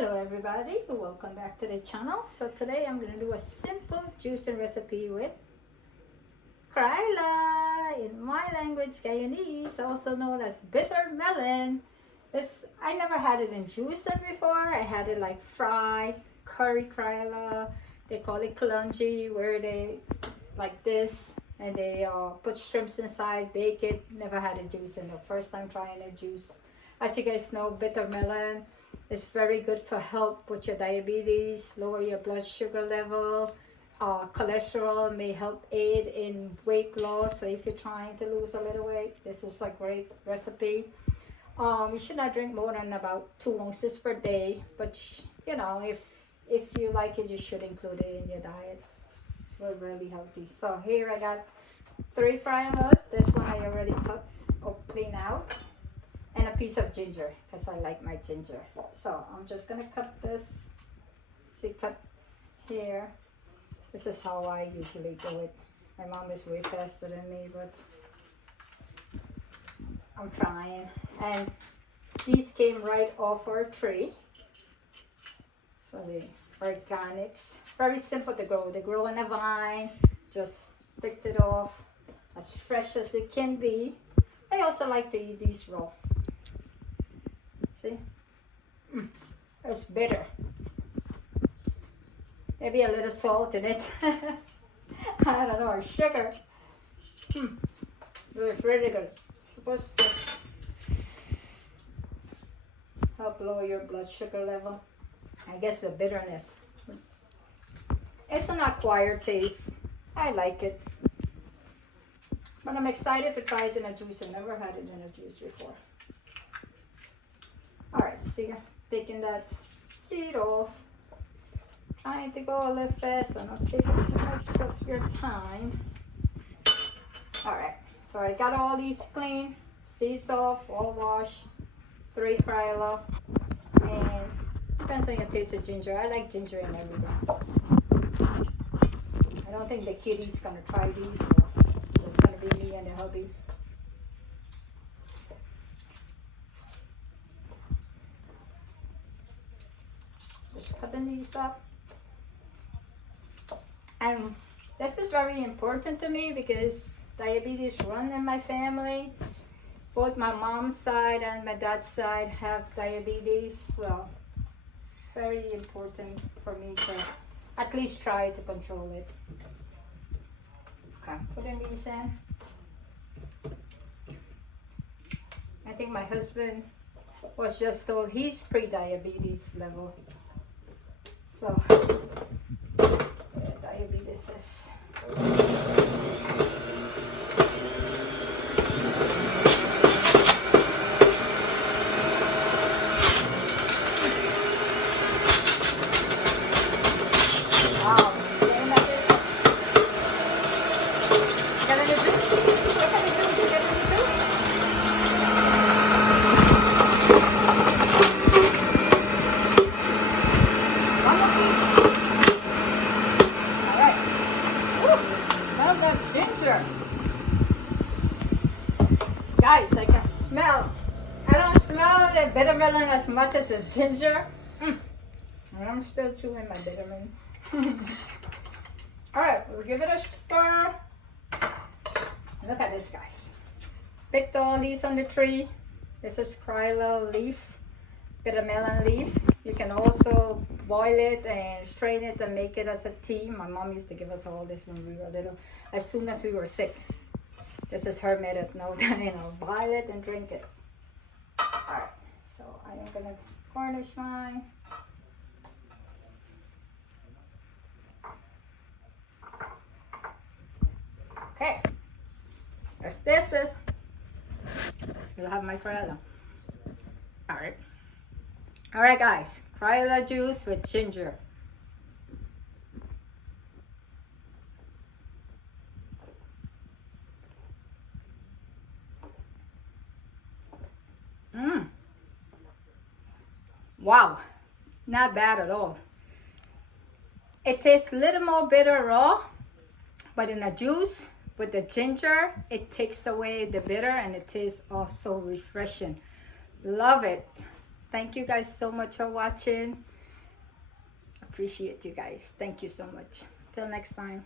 Hello everybody, welcome back to the channel. So today I'm going to do a simple juicing recipe with Karela, in my language Guyanese, also known as bitter melon. I never had it in juicing before. I had it like fried, curry Karela. They call it kalungi, where they like this and they put shrimps inside, bake it. Never had a juicing. The first time trying a juice. As you guys know, bitter melon is very good for help with your diabetes, lower your blood sugar level. Cholesterol may help aid in weight loss. So if you're trying to lose a little weight, this is a great recipe. You should not drink more than about 2 ounces per day, but you know, if you like it, you should include it in your diet. It's really healthy. So here I got 3 Karelas. This one I already cut or clean out, and a piece of ginger because I like my ginger. So I'm just gonna cut this. See, cut here. This is how I usually do it. My mom is way faster than me, but I'm trying. And these came right off our tree. So the organics, very simple to grow. They grow on a vine. Just picked it off, as fresh as it can be. I also like to eat these raw. See, it's bitter. Maybe a little salt in it. I don't know, or sugar. It's really good. Supposed to help lower your blood sugar level. I guess the bitterness. It's an acquired taste. I like it. But I'm excited to try it in a juice. I've never had it in a juice before. Alright, see, taking that seed off. Trying to go a little fast, so not taking too much of your time. Alright, so I got all these clean, seeds off, all washed, 3 Karela, and depends on your taste of ginger. I like ginger in everything. I don't think the kitty's gonna try these, so it's just gonna be me and the hubby. Just cutting these up. And this is very important to me because diabetes runs in my family. Both my mom's side and my dad's side have diabetes, so it's very important for me to at least try to control it. Okay, putting these in. I think my husband was just told he's pre-diabetes level. So diabetes is ginger. Guys, I can smell. I don't smell the bitter melon as much as the ginger. And I'm still chewing my bitter melon. Alright, we'll give it a stir. Look at this, guys. Picked all these on the tree. This is Karela leaf, bitter melon leaf. You can also boil it and strain it and make it as a tea. My mom used to give us all this when we were little, as soon as we were sick. This is her method. No, boil it and drink it. Alright, so I am gonna garnish mine. Okay, let's taste this. You'll have my Karela. Alright. Alright guys, Karela juice with ginger. Wow, not bad at all. It tastes a little more bitter raw, but in a juice with the ginger, it takes away the bitter and it tastes also refreshing. Love it. Thank you guys so much for watching. Appreciate you guys. Thank you so much. Till next time.